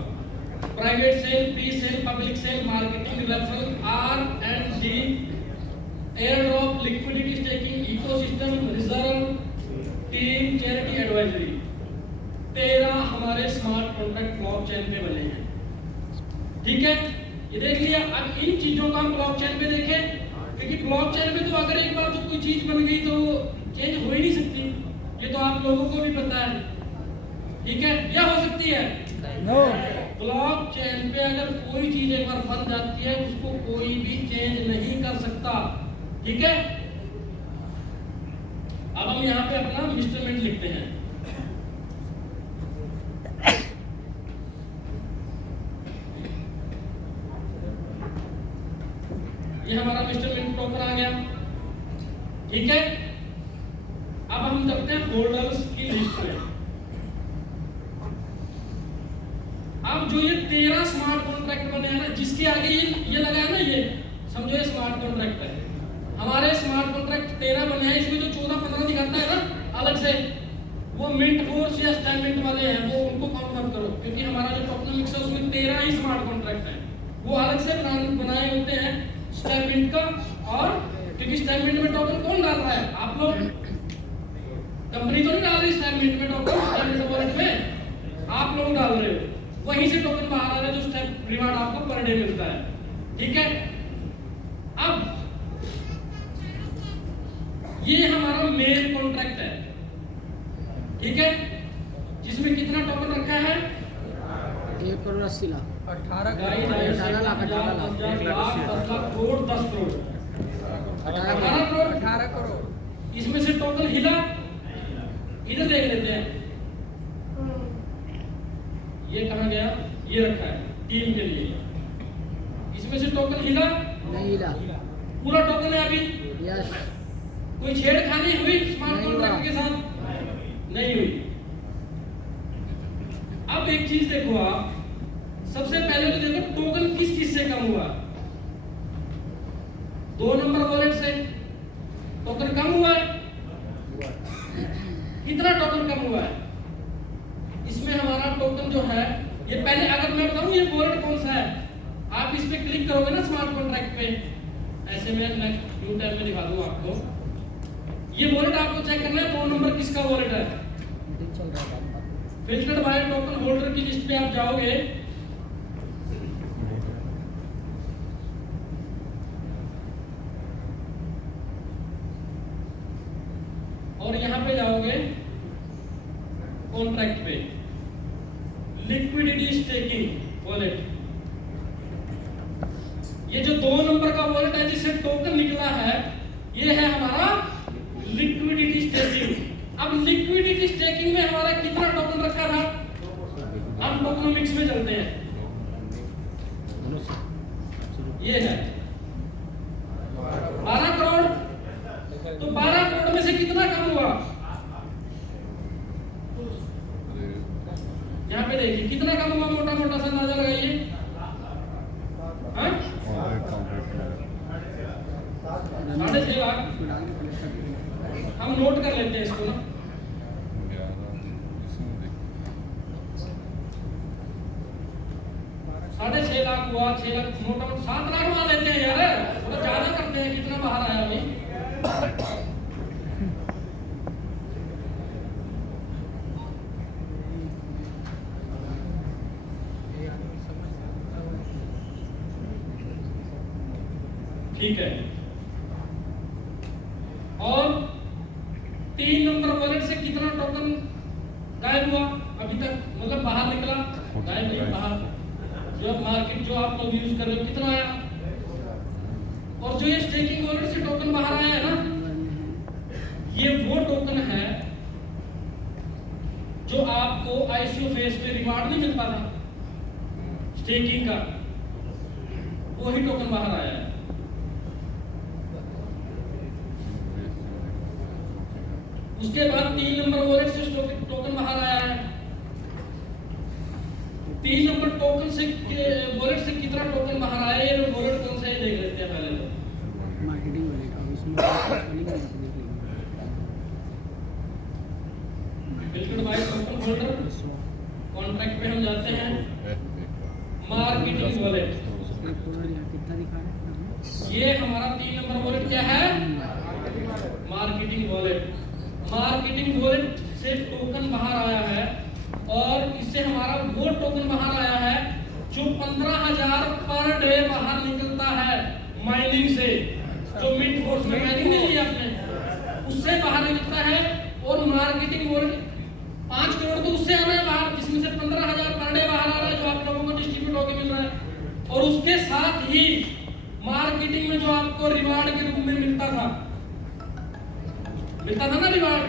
Private sale, pre sale, public sale, marketing, referral, R&D, air drop, liquidity staking, ecosystem, reserve, team, charity, advisory. 13 हमारे स्मार्ट कॉन्ट्रैक्ट ब्लॉकचेन पे बने हैं। ठीक है, ये देख लिया। अब इन चीजों को हम ब्लॉकचेन पे देखें, क्योंकि ब्लॉकचेन में तो अगर एक बार तो कोई चीज बन गई तो चेंज हो ही नहीं सकती। ये तो आप लोगों को भी पता है। ठीक है, या हो सकती है? ब्लॉकचेन पे अगर कोई चीज एक बार बन जाती है, उसको कोई भी चेंज नहीं कर सकता। ठीक है, अब हम यहाँ पे अपना मिस्टरमेंट लिखते हैं। ये हमारा मिस्टरमेंट टोकन आ गया। ठीक है, अब हम चलते हैं होल्डर्स की लिस्ट में। अब जो ये 13 स्मार्ट कॉन्ट्रैक्ट बने हैं ना, जिसके आगे ये लगा है ना, ये समझो ये स्मार्ट कॉन्ट्रैक्ट है। हमारे स्मार्ट कॉन्ट्रैक्ट 13 बने हैं, इसमें जो 14-15 दिखाता है ना अलग से, वो मिंट फोर्स या स्टैंडमिंट वाले हैं, वो उनको काउंट मत करो, क्योंकि हमारा जो टोकनोमिक्स है उसमें 13 ही स्मार्ट कॉन्ट्रैक्ट है। वो अलग से बनाए होते हैं स्टैंडमिंट का। और क्योंकि स्टैंडमिंट में टोकन कौन डाल रहा है? आप लोग, कंपनी तो नहीं डाल रही स्टैंडमिंट में टोकन, स्टैंडमिंट वॉलेट में आप लोग डाल रहे हो, वहीं से टोकन बाहर आ रहा है, जो स्टैंप रिवार्ड आपको पर डे मिलता है। ठीक है, अब ये हमारा मेन कॉन्ट्रैक्ट है। ठीक है, जिसमें कितना टोकन रखा है? 1 करोड़ 80 लाख। 18 गाइस, 18 लाख, 10 लाख, 10 लाख करोड़, 10 करोड़, 18 करोड़। 18 करोड़। इसमें से टोकन हिला, इधर देख लेते हैं, ये कहाँ गया? ये रखा है टीम के लिए। इसमें से टोकन हिला नहीं हिला। पूरा टोकन है अभी। यस। कोई छेड़खानी हुई स्मार्ट नहीं कॉन्ट्रैक्ट हुआ। के साथ? नहीं हुई। अब एक चीज देखो आप, सबसे पहले तो देखो टोकन किस चीज से कम हुआ? 2 नंबर वॉलेट से टोकन कम हुआ है। कितना टोकन कम हुआ है? इसमें हमारा टोकन जो है, ये पहले अगर मैं बताऊं ये वॉलेट कौन सा है, आप इस पे क्लिक करोगे ना स्मार्ट कॉन्ट्रैक्ट पे, ऐसे मैं नेक्स्ट न्यू टैब में दिखा दूंगा आपको। ये वॉलेट आपको चेक करना है 2 नंबर किसका वॉलेट है। फिल्टर्ड बाय टोकन होल्डर की लिस्ट पे आप जाओगे, और यहां पे जाओगे कॉन्ट्रैक्ट पे, लिक्विडिटी स्टेकिंग वॉलेट। ये जो 2 नंबर का वॉलेट है जिससे टोकन निकला है, ये है हमारा लिक्विडिटी स्टेकिंग। अब लिक्विडिटी स्टेकिंग में हमारा कितना टोकन रखा था? हम टोकनोमिक्स में चलते हैं, ये है 12 करोड़। तो 12 करोड़ में से कितना कम हुआ? यहाँ पे देखिए कितना कम हुआ, मोटा मोटा सा अंदाजा लगाइए। हाँ? 6.5 लाख। हम नोट कर लेते हैं इसको ना। 6.5 लाख हुआ, 6 लाख, मोटा मोटा 7 लाख मान लेते हैं यार, थोड़ा ज्यादा करते हैं। कितना बाहर आया अभी? ठीक है। और 3 नंबर वॉलेट से कितना टोकन गायब हुआ अभी तक, मतलब बाहर निकला, गायब नहीं, बाहर जो मार्केट जो आप लोग यूज कर रहे हो कितना आया। और जो ये स्टेकिंग वॉलेट से टोकन बाहर आया है ना, ये वो टोकन है जो आपको आईसीओ फेस में रिवार्ड नहीं मिलता था स्टेकिंग का, वही टोकन बाहर आया है। उसके बाद 3 नंबर वॉलेट से टोकन बाहर आया है। 3 नंबर टोकन से वॉलेट से कितना टोकन बाहर आया, ये वॉलेट कौन सा है देख लेते हैं पहले तो। मार्केटिंग वॉलेट, अब इसमें बिल्कुल भाई, टोकन होल्डर कॉन्ट्रैक्ट पे हम जाते हैं। मार्केटिंग वॉलेट, कितना दिखा रहा है? ये हमारा 3 नंबर वॉलेट क्या है, मार्केटिंग वॉलेट। मार्केटिंग वॉलेट से टोकन बाहर आया है और इससे हमारा वो टोकन बाहर आया है जो 15,000 पर डे बाहर निकलता है माइनिंग से, जो मिड फोर्स में माइनिंग नहीं ली आपने, उससे बाहर निकलता है। और मार्केटिंग वॉलेट 5 करोड़ तो उससे आना है बाहर, जिसमें से 15,000 पर डे बाहर आ रहा है जो आप लोगों को डिस्ट्रीब्यूट होकर मिल रहा है। और उसके साथ ही मार्केटिंग में जो आपको रिवार्ड के रूप में मिलता था ना रिवार्ड,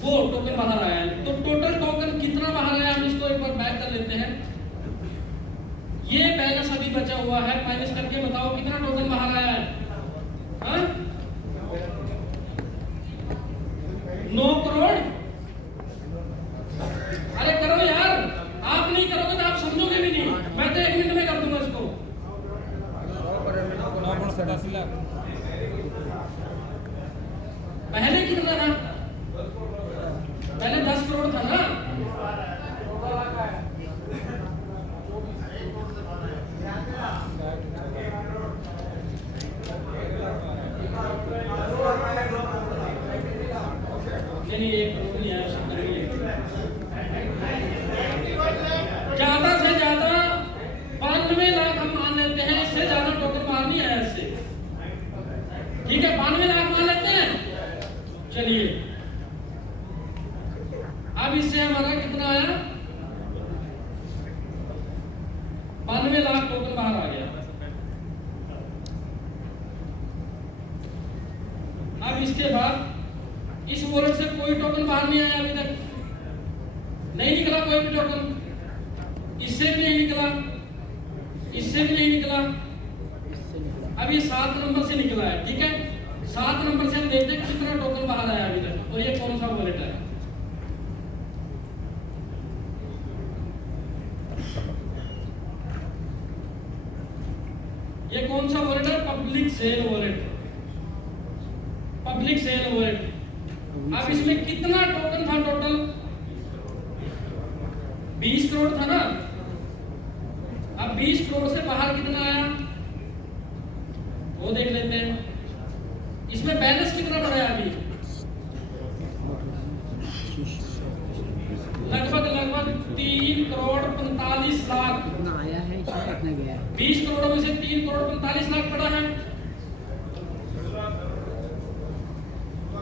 वो टोकन बाहर आया है। तो टोटल टोकन कितना बाहर आया, हम इसको एक बार बैक कर लेते हैं। ये बैलेंस अभी बचा हुआ है, माइनस करके बताओ कितना टोकन बाहर आया है। हाँ? 9 करोड़। अरे करो यार, आप नहीं करोगे तो आप समझोगे भी नहीं, मैं तो 1 मिनट में कर दूंगा इसको। 9.87 लाख। पहले कितना था, पहले 10 करोड़ था ना। नहीं 1 करोड़ नहीं आया, ज्यादा से ज्यादा 92 लाख हम मान लेते हैं, इससे ज्यादा टोकन बाहर नहीं आया इससे। ठीक है, 92 लाख मान लेते हैं। चलिए अब इससे हमारा कितना आया, 92 लाख टोकन बाहर आ गया। अब इसके बाद इस वॉलेट से कोई टोकन बाहर नहीं आया अभी तक, नहीं निकला कोई भी टोकन, इससे भी नहीं निकला, इससे भी नहीं निकला। अब ये 7 नंबर से निकला है। ठीक है, 7 नंबर से हम देखते हैं कितना टोकन बाहर आया अभी तक, और ये कौन सा वॉलेट है। ये कौन सा वॉलेट है, public sale wallet, public sale wallet. अब इसमें कितना टोकन था टोटल, 20 करोड़ था ना। अब 20 करोड़ से बाहर कितना आया वो देख लेते हैं। इसमें बैलेंस कितना बढ़ा है अभी, लगभग 3 करोड़ 45 लाख कितना आया है, इसमें कितना गया है? 20 करोड़ में से 3 करोड़ 45 लाख पड़ा है।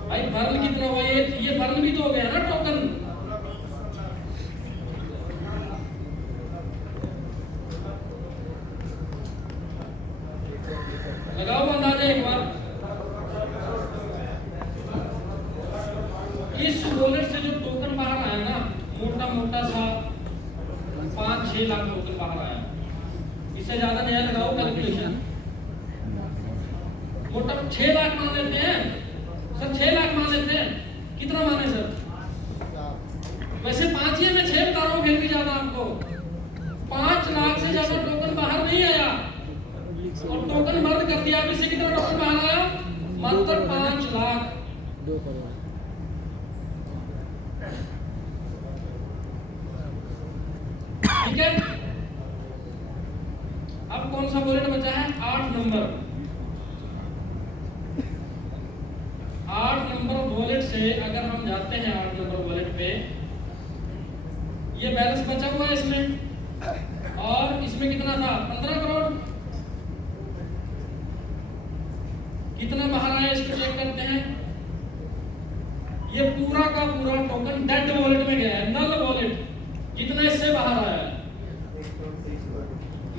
भाई बर्न कितना हुआ, ये बर्न भी तो हो गया ना टोकन। लगाओ अंदाजा एक बार। इस वॉलेट से जो टोकन बाहर आया ना, मोटा मोटा सा 5-6 लाख टोकन बाहर आया। इससे ज्यादा नया लगाओ कैलकुलेशन, मोटा 6 लाख मान लेते हैं सर, 6 लाख मान लेते हैं। कितना माने सर, वैसे 5 ही है, मैं 6 बता रहा हूँ, फिर भी ज्यादा आपको। 5 लाख से ज्यादा टोकन बाहर नहीं आया और टोकन बंद कर दिया। अब इससे कितना टोकन बाहर आया, मात्र 5 लाख। 2 करोड़। ठीक है, अब कौन सा वॉलेट बचा है, 8 नंबर। 8 नंबर वॉलेट से अगर हम जाते हैं 8 नंबर वॉलेट पे, ये बैलेंस बचा हुआ है इसमें, और इसमें कितना था, 15 करोड़। करते हैं, ये पूरा का पूरा टोकन डेड वॉलेट में गया है, नल वॉलेट, जितना इससे बाहर आया है।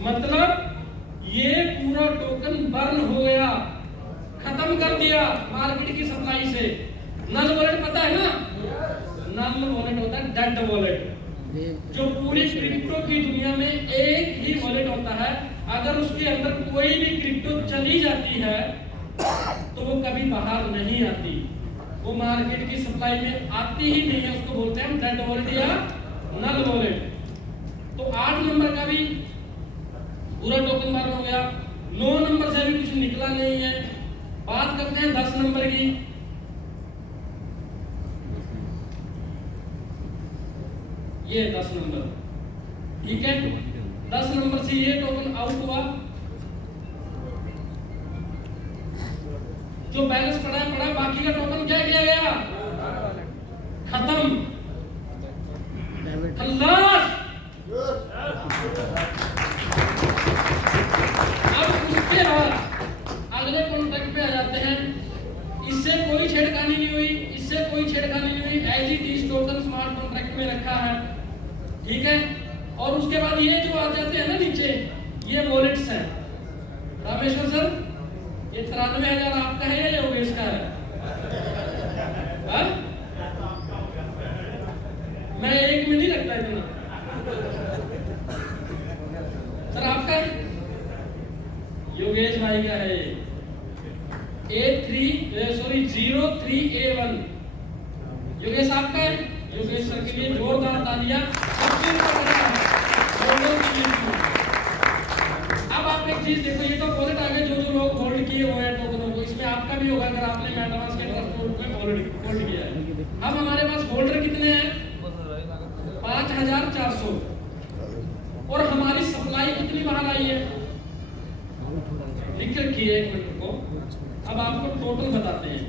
मतलब ये पूरा टोकन बर्न हो गया, खत्म कर दिया मार्केट की सप्लाई से। नल वॉलेट पता है ना, नल वॉलेट होता है डेड वॉलेट, जो पूरी क्रिप्टो की दुनिया में एक ही वॉलेट होता है। अगर उसके अंदर कोई भी क्रिप्टो चली जाती है तो वो कभी बाहर नहीं आती, वो मार्केट की सप्लाई में आती ही नहीं है। उसको बोलते हैं डेड वॉलेट या नल वॉलेट। तो 8 नंबर का भी पूरा टोकन बर्न हो गया, 9 नंबर से भी कुछ निकला नहीं है। बात करते हैं 10 नंबर की। ये 10 नंबर, ठीक है। 10 नंबर से ये टोकन आउट हुआ, जो बैलेंस पड़ा है, बाकी का टोकन क्या किया गया, खत्म, खल्लास। अब उसके बाद अगले कॉन्ट्रैक्ट पे आ जाते हैं। इससे कोई छेड़खानी नहीं हुई, इससे कोई छेड़खानी नहीं हुई, as it is token smart contract में रखा है, ठीक है। और उसके बाद ये जो आ जाते हैं ना नीचे, ये वॉलेट्स हैं। रामेश्वर सर, ये 93,000 आपका है या योगेश का है? मैं एक में नहीं रखता इतना। सर आपका है? योगेश भाई का है। A03A1 योगेश आपका है। योगेश सर के लिए जोरदार तालियां। अब आप एक चीज देखो, ये तो वॉलेट आ गए, जो लोग होल्ड किए हुए हैं टोकनों को, इसमें आपका भी होगा अगर आपने मेटामास्क के ट्रस्ट में होल्ड किया है। अब हमारे पास होल्डर कितने हैं? 5,400। और हमारी सप्लाई कितनी बाहर आई है, लिख रखी है, 1 मिनट को। अब आपको टोटल बताते हैं।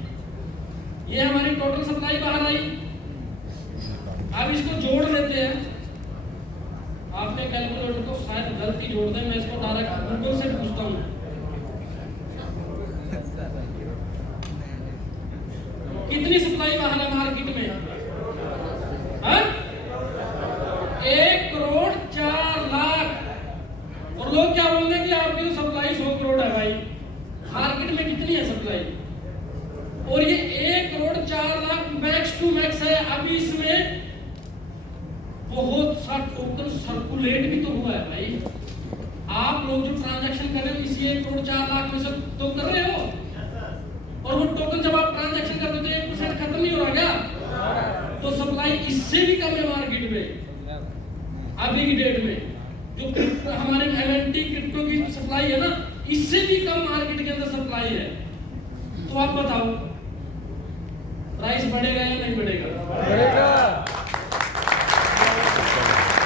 ये हमारी टोटल सप्लाई बाहर आई। अब इसको जोड़ लेते हैं। आपने कैलकुलेटर को शायद गलती जोड़ दें, मैं इसको डायरेक्ट गूगल से पूछता हूँ। कितनी सप्लाई बाहर है मार्केट में? 1,04,00,000। और लोग क्या बोल रहे हैं कि आपकी सप्लाई 100 करोड़ है। भाई मार्केट में कितनी है सप्लाई? और ये 1,04,00,000 मैक्स टू मैक्स है। अभी इसमें बहुत सा टोकन सर्कुलेट भी तो हुआ है। भाई आप लोग जो ट्रांजैक्शन कर रहे हो, इसी 1,04,00,000 में से तो कर रहे हो। और वो टोकन जब आप ट्रांजैक्शन करते हो तो 1% खत्म नहीं हो रहा क्या? तो सप्लाई इससे भी कम है मार्केट में अभी की डेट में। जो हमारे एमएनटी क्रिप्टो की सप्लाई है ना, इससे भी कम मार्केट के अंदर सप्लाई है। तो आप बताओ प्राइस बढ़ेगा या नहीं बढ़ेगा? बढ़ेगा।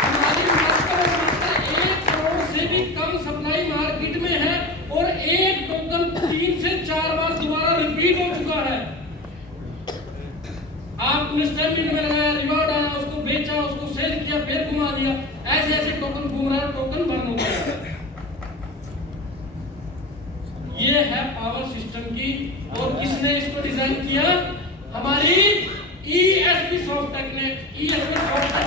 हमारी मात्र 1 करोड़ से भी कम सप्लाई मार्केट में है और एक टोकन 3 से 4 बार दोबारा रिपीट हो चुका है। आपने स्टेटमेंट में लगाया, रिवॉर्ड आया, उसको बेचा, उसको सेल किया, फिर घुमा दिया, ऐसे ऐसे टोकन घूम रहा है, टोकन बर्न हो गया। ये है पावर सिस्टम की। और किसने इसको डिजाइन किया? हमारी ESP सॉफ्टटेक ने। ESP सॉफ्टटेक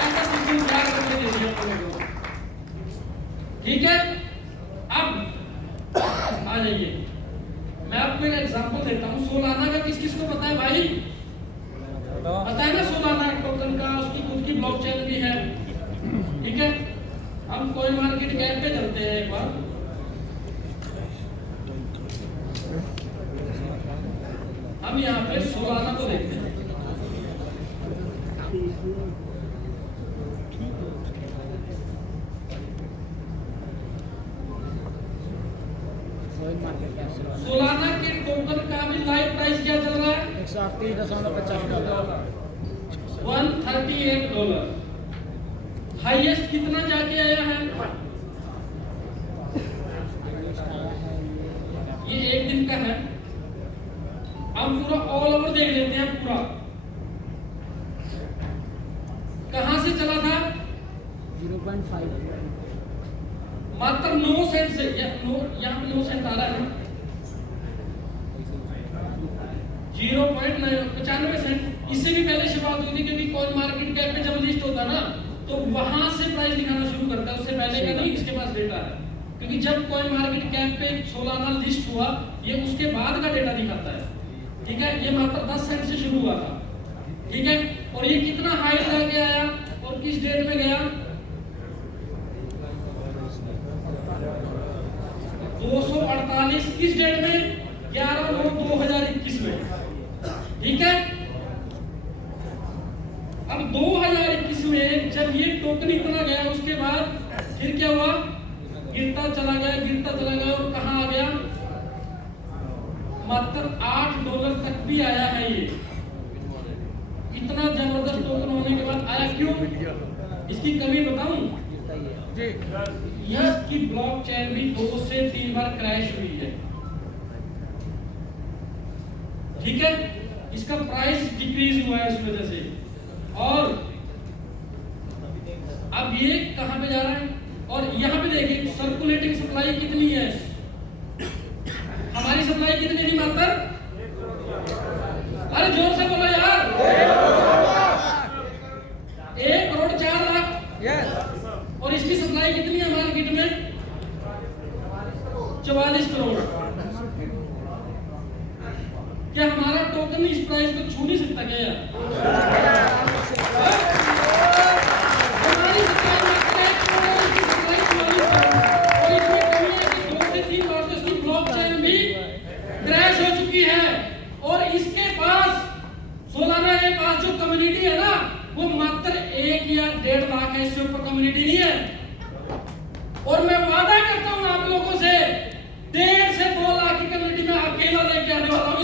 ऐसा सिस्टम तैयार करके दे दिया आपको। ठीक है, अब आ जाइए, मैं आपको एक एग्जांपल देता हूँ। सोलाना का किस किस को पता है भाई? पता है ना सोलाना टोकन का, उसकी खुद की ब्लॉकचेन भी है। ठीक है, हम कोइन मार्केट कैप पे चलते हैं एक बार। हम यहाँ पे सोलाना को देखते हैं। सोलाना के टोकन का भी लाइव प्राइस क्या चल रहा है? $138.50। $138। हाईएस्ट कितना जाके आया है? ये एक दिन का है। हम पूरा ऑल ओवर देख लेते हैं। पूरा कहां से चला था? 0.5 मात्र 9 सेंट से, यहाँ पे 9 सेंट आ रहा है ना, 0.95 सेंट। इससे भी पहले शुरुआत हुई थी, क्योंकि कॉइन मार्केट कैप पे जब लिस्ट होता ना तो वहां से प्राइस दिखाना शुरू करता है, उससे पहले का नहीं, इसके पास डेटा है। क्योंकि जब कॉइन मार्केट कैप पे 16 लिस्ट हुआ, ये उसके बाद का डेटा दिखाता है, ठीक है। ये मात्र 10 सेंट से शुरू हुआ था, ठीक है। और ये कितना हाई लेके आया और किस डेट में गया, 248 किस डेट में, 11/9/2021 में, ठीक है। अब 2021 में जब ये टोकन इतना गया, उसके बाद फिर क्या हुआ, गिरता चला गया और कहां आ गया, मात्र $8 तक भी आया है। ये इतना जबरदस्त टोकन होने के बाद आया क्यों, इसकी कमी बताऊं, इसकी ब्लॉकचेन भी 2 से 3 बार क्रैश हुई है, ठीक है। इसका प्राइस डिक्रीज हुआ है इस वजह से। और अब ये कहां पे जा रहा है, और यहां पे देखिए सर्कुलेटिंग सप्लाई कितनी है, हमारी सप्लाई कितनी थी मात्र, अरे जोर से बोलो यार, 1,04,00,000। और इसकी सप्लाई कितनी है मार्केट में, 44 करोड़। क्या हमारा टोकन इस प्राइस को छू नहीं सकता क्या यार? हमारी सप्लाई मात्र 1 करोड़, इसकी सप्लाई 44 करोड़। और इसमें कमी है कि 2 से 3 बार तो इसकी ब्लॉकचेन भी क्रैश हो चुकी है। और इसके पास सोलाना के पास जो कम्युनिटी है ना, वो मात्र 1 या 1.5 लाख है, इससे ऊपर कम्युनिटी नहीं है। और मैं वादा करता हूं आप लोगों से, 1.5 से 2 लाख की कम्युनिटी में अकेला लेके आने वाला हूं।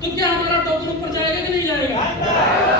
तो क्या हमारा टोकन ऊपर जाएगा कि नहीं जाएगा?